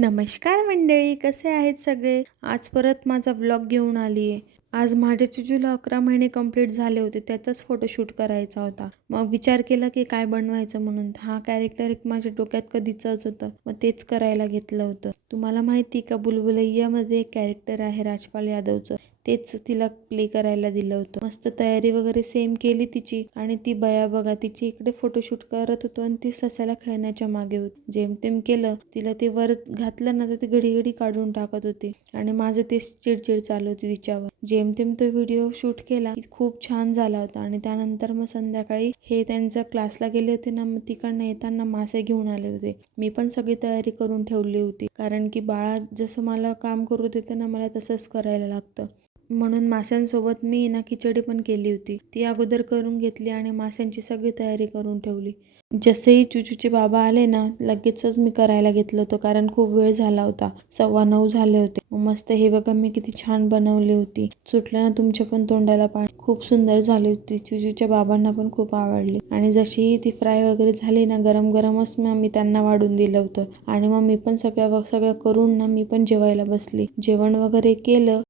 नमस्कार मंडळी, कसे आहेत सगळे? आज परत माझा ब्लॉग घेऊन आली आहे. आज माझ्या चिजूला 11 महिने कंप्लीट झाले होते, त्याचाच फोटोशूट करायचा होता. मग विचार केला की काय बनवायचं म्हणून. हा कॅरेक्टर एक माझ्या डोक्यात कधीच होतं, मग तेच करायला घेतलं होतं. तुम्हाला माहिती का, बुलबुलैयामध्ये एक कॅरेक्टर आहे राजपाल यादवचं, तेच तिला प्ले करायला दिलं होतं. मस्त तयारी वगैरे सेम केली तिची, आणि ती बया बघा तिची इकडे फोटोशूट करत होतो आणि ती ससाला खेळण्याच्या मागे होती. जेमतेम केलं, तिला ते वर घातलं ना तर ती घडी घडी काढून टाकत होती आणि माझं तेच चिडचिड चालू होती तिच्यावर. जेमतेम तो व्हिडिओ शूट केला, खूप छान झाला होता. आणि त्यानंतर मग संध्याकाळी हे त्यांच्या क्लासला गेले होते ना, मग तिकडनं येताना मासे घेऊन आले होते. मी पण सगळी तयारी करून ठेवली होती, कारण की बाळा जसं मला काम करू देते ना, मला तसंच करायला लागतं. म्हणून माशांसोबत मी ना खिचडी पण केली होती, ती अगोदर करून घेतली आणि माशांची सगळी तयारी करून ठेवली. जसेही चुचूचे बाबा आले ना, लगेचच मी करायला घेतलं होतं, कारण खूप वेळ झाला होता, 9:15 झाले होते. मस्त हे बघा मी किती छान बनवली होती. सुटलं ना तुमच्या पण तोंडाला पाणी. खूप सुंदर झाली होती, चुचूच्या बाबांना पण खूप आवडली. आणि जशी ती फ्राय वगैरे झाली ना, गरम गरमच मी त्यांना वाढून दिलं होतं. आणि मग मी पण सगळं करून ना मी पण जेवायला बसली. जेवण वगैरे केलं